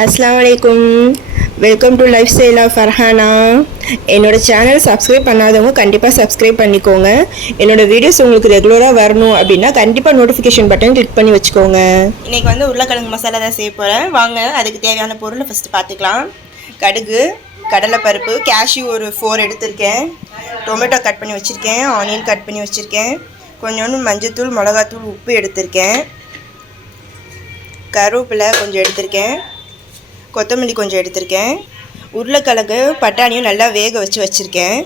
अस्सलाम वालेकुम welcome to life style of Farhana. என்னோடய சேனல் சப்ஸ்கிரைப் பண்ணாதவங்க கண்டிப்பாக சப்ஸ்கிரைப் பண்ணிக்கோங்க. என்னோடய வீடியோஸ் உங்களுக்கு ரெகுலராக வரணும் அப்படின்னா கண்டிப்பாக நோட்டிஃபிகேஷன் பட்டன் கிளிக் பண்ணி வச்சுக்கோங்க. இன்றைக்கி வந்து உருளைக்கிழங்கு மசாலா தான் செய்ய போகிறேன். வாங்க அதுக்கு தேவையான பொருளை ஃபஸ்ட்டு பார்த்துக்கலாம். கடுகு, கடலைப்பருப்பு, கேஷ்யூ ஒரு 4 எடுத்திருக்கேன். டொமேட்டோ கட் பண்ணி வச்சுருக்கேன். ஆனியன் கட் பண்ணி வச்சுருக்கேன். கொஞ்சோண்டு மஞ்சத்தூள், மிளகாத்தூள், உப்பு எடுத்திருக்கேன். கருவேப்பிலை கொஞ்சம் எடுத்திருக்கேன். கொத்தமல்லி கொஞ்சம் எடுத்திருக்கேன். உருளைக்கிழங்கு பட்டாணியும் நல்லா வேக வச்சு வச்சுருக்கேன்.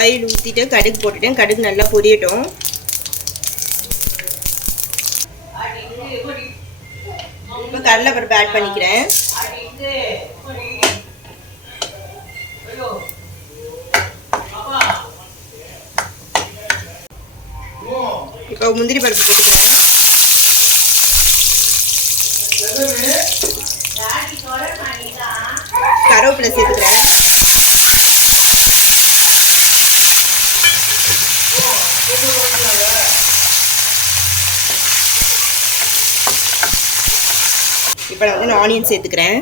ஆயில் ஊற்றிட்டு கடுகு போட்டுட்டேன். கடுகு நல்லா பொரியட்டும். இப்போ கடலைப்பருப்பு ஆட் பண்ணிக்கிறேன். இப்போ முந்திரி பருப்பு போட்டுக்கிறேன். கருவேப்பிலை சேர்த்துக்கிறேன். இப்போ நான் வந்து ஆனியன் சேர்த்துக்கிறேன்.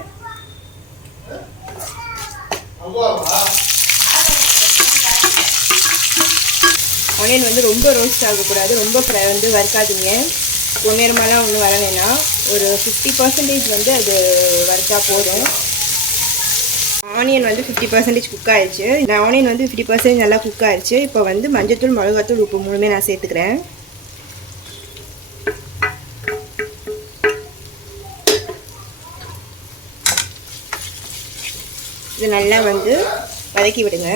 ஆனியன் வந்து ரொம்ப ரோஸ்ட் ஆகக்கூடாது, ரொம்ப வந்து வறுக்காதீங்க. பொன்னிறமாலாம் ஒன்றும் வர வேணாம். ஒரு 50% வந்து அது வறுத்தா போதும். ஆனியன் வந்து 50% குக் ஆயிடுச்சு. இந்த ஆனியன் வந்து 50% நல்லா குக் ஆயிடுச்சு. இப்போ வந்து மஞ்சத்தூள், மிளகாத்தூள், உப்பு மூணுமே நான் சேர்த்துக்கிறேன். இது நல்லா வந்து வதக்கி விடுங்க.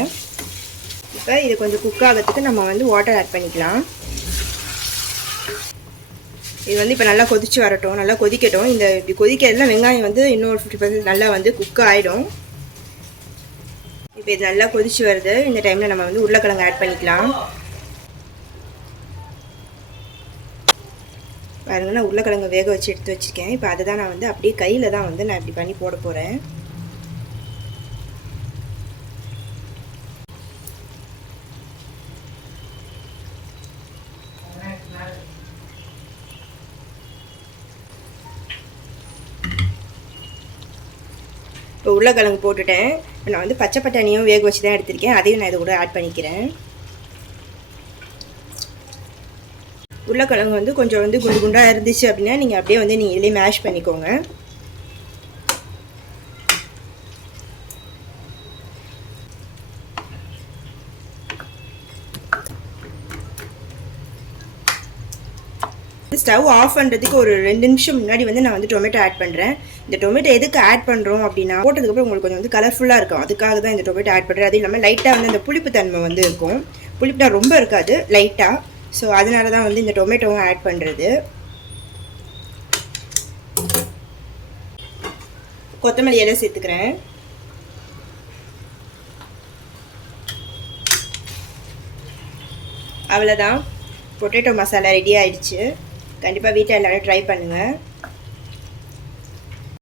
இப்போ இது கொஞ்சம் குக் ஆகிறதுக்கு நம்ம வந்து வாட்டர் ஆட் பண்ணிக்கலாம். இது வந்து இப்போ நல்லா கொதிச்சு வரட்டும், நல்லா கொதிக்கட்டும். இந்த இப்படி கொதிக்கிறதுல வெங்காயம் வந்து இன்னொரு 50% நல்லா வந்து குக் ஆகிடும். இப்போ இது நல்லா கொதிச்சு வருது. இந்த டைமில் நம்ம வந்து உருளைக்கிழங்கு ஆட் பண்ணிக்கலாம். பாருங்க, நான் உருளைக்கிழங்கு வேக வச்சு எடுத்து வச்சுருக்கேன். இப்போ அதை தான் நான் வந்து அப்படியே கையில் தான் வந்து நான் இப்படி பண்ணி போட போகிறேன். இப்போ உருளைக்கிழங்கு போட்டுட்டேன். இப்போ நான் வந்து பச்சை பட்டாணியும் வேக வச்சு தான் எடுத்திருக்கேன். அதையும் நான் இதை கூட ஆட் பண்ணிக்கிறேன். உருளைக்கிழங்கு வந்து கொஞ்சம் வந்து குண்டு குண்டாக இருந்துச்சு அப்படின்னா நீங்கள் அப்படியே வந்து நீங்கள் இதிலே மேஷ் பண்ணிக்கோங்க. ஸ்டவ் ஆஃப் பண்ணுறதுக்கு ஒரு 2 நிமிஷம் முன்னாடி வந்து நான் வந்து டொமேட்டோ ஆட் பண்ணுறேன். இந்த டொமேட்டோ எதுக்கு ஆட் பண்ணுறோம் அப்படின்னா, போட்டதுக்கப்புறம் உங்களுக்கு கொஞ்சம் வந்து கலர்ஃபுல்லாக இருக்கும். அதுக்காக தான் இந்த டொமேட்டோ ஆட் பண்ணுறேன். அது இல்லாமல் லைட்டாக வந்து அந்த புளிப்பு தன்மை வந்து இருக்கும். புளிப்புனா ரொம்ப இருக்காது, லைட்டாக. ஸோ அதனால தான் வந்து இந்த டொமேட்டோவும் ஆட் பண்ணுறது. கொத்தமல்லி இலை சேர்த்துக்கிறேன். அவ்வளோதான், பொட்டேட்டோ மசாலா ரெடி ஆயிடுச்சு. கண்டிப்பாக வீட்டில் எல்லோரும் ட்ரை பண்ணுங்கள்.